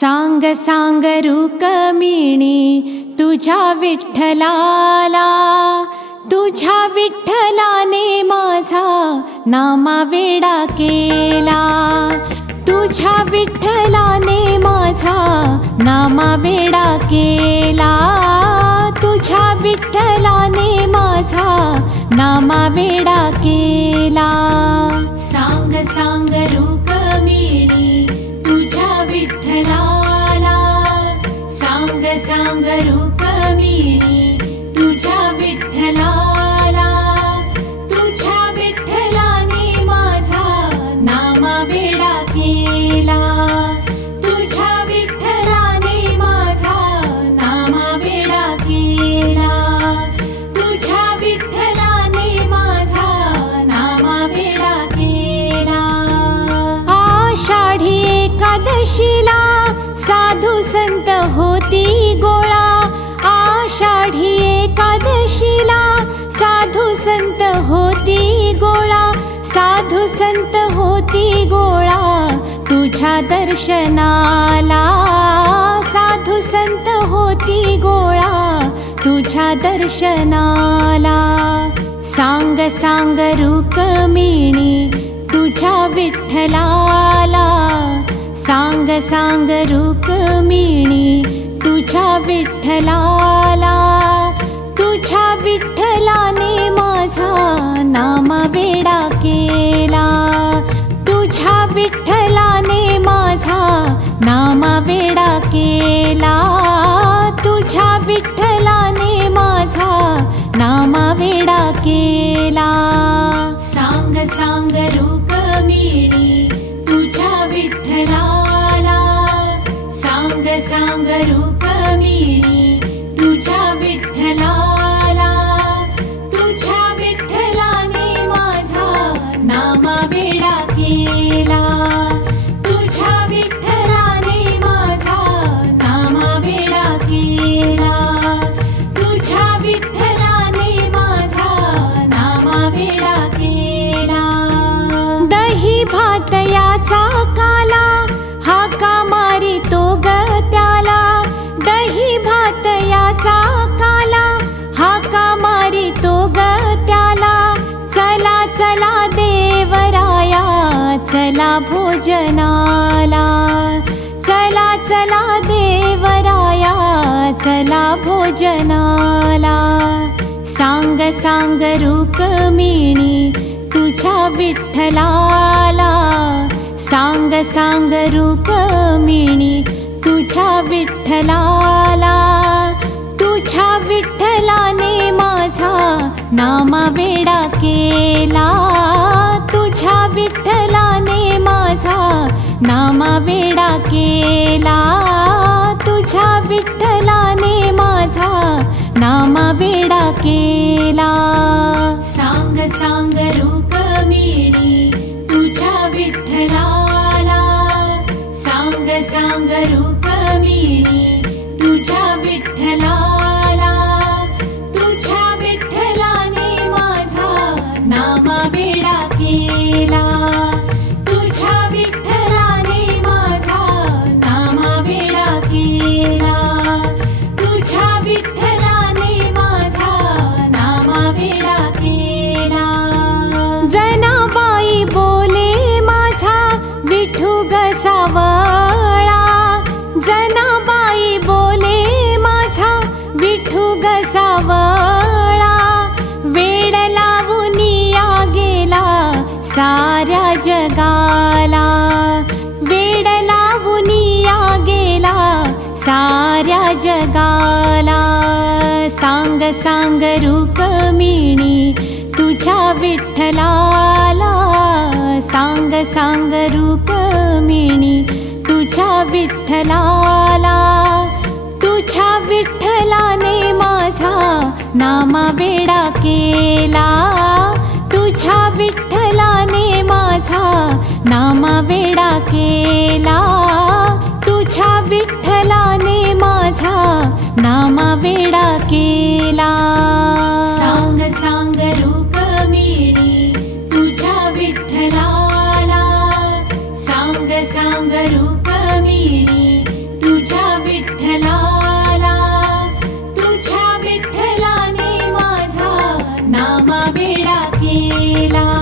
सांग सांग रुक्मिणी तुझ्या विठ्ठलाला, तुझ्या विठ्ठलाने माझा नामावेडा केला, तुझ्या विठ्ठलाने माझा नामावेडा केला, तुझ्या विठ्ठलाने माझा नामावेडा केला. सांग सांग रुक्मिणी तुझ्या विठ्ठलाला, सांग सांग रुक्मिणी तुझ्या विठ्ठलाला, तुझ्या विठ्ठलाने माझा नामावेडा केला, तुझ्या विठ्ठलाने माझा नामावेडा केला, तुझ्या विठ्ठलाने माझा नामावेडा केला. आषाढी एकादशीला साधू संत होती गोळा, आषाढी एकादशीला साधू संत होती गोळा, साधू संत होती गोळा तुझ्या दर्शनाला, साधू संत होती गोळा तुझ्या दर्शनाला. सांग सांग रुक्मिणी तुझ्या विठ्ठलाला, सांग सांग रुक्मिणी तुझ्या विठ्ठलाला, तुझ्या विठ्ठलाने माझा नामावेडा केला, तुझ्या विठ्ठलाने माझा नामावेडा केला, तुझ्या विठ्ठलाने माझा नामावेडा केला. सांग सांग रुक्मिणी तुझ्या विठ्ठलाला, सांग सांग रुक्मिणी तुझ्या विठ्ठलाला, तुझ्या विठ्ठलाने माझा नामावेडा केला, तुझ्या विठ्ठलाने माझा नामावेडा केला, तुझ्या विठ्ठलाने माझा नामावेडा केला. दही भात याचा काला हाका मारितो ग त्याला, दही भात याचा काला हाका मारितो ग त्याला. चला चला देवराया चला भोजनाला, चला चला देवराया चला भोजनाला. सांग सांग रुक्मिणी तुझ्या विठ्ठलाला, सांग सांग रुक्मिणी तुझ्या विठ्ठलाला, तुझ्या विठ्ठलाने माझा नामावेडा केला, तुझ्या विठ्ठलाने माझा नामावेडा केला, तुझ्या विठ्ठलाने माझा नामावेडा केला. सांग सांग रुक्मिणी तुझ्या विठ्ठलाला, सांग सांग रुक्मिणी तुझ्या विठ्ठलाला, तुझ्या विठ्ठलाने माझा नामावेडा केला, तुझ्या विठ्ठलाने माझा नामावेडा केला, तुझ्या विठ्ठलाने माझा नामावेडा केला. जनाबाई बोले माझा विठू ग सावळा, जनाबाई बोले माझा विठू ग सावळा. वेड लावून या गेला साऱ्या जगाला, वेड लावून या गेला साऱ्या जगाला. सांग सांग रुक्मिणी तुझ्या विठ्ठलाला, सांग सांग रुक्मिणी तुझ्या विठ्ठलाला, तुझ्या विठ्ठलाने माझा नामावेडा केला, तुझ्या विठ्ठलाने माझा नामावेडा केला, तुझ्या विठ्ठलाने माझा नामावेडा केला. सांग सांग रुक्मिणी तुझ्या विठ्ठलाला, सांग सांग रुक्मिणी गेला.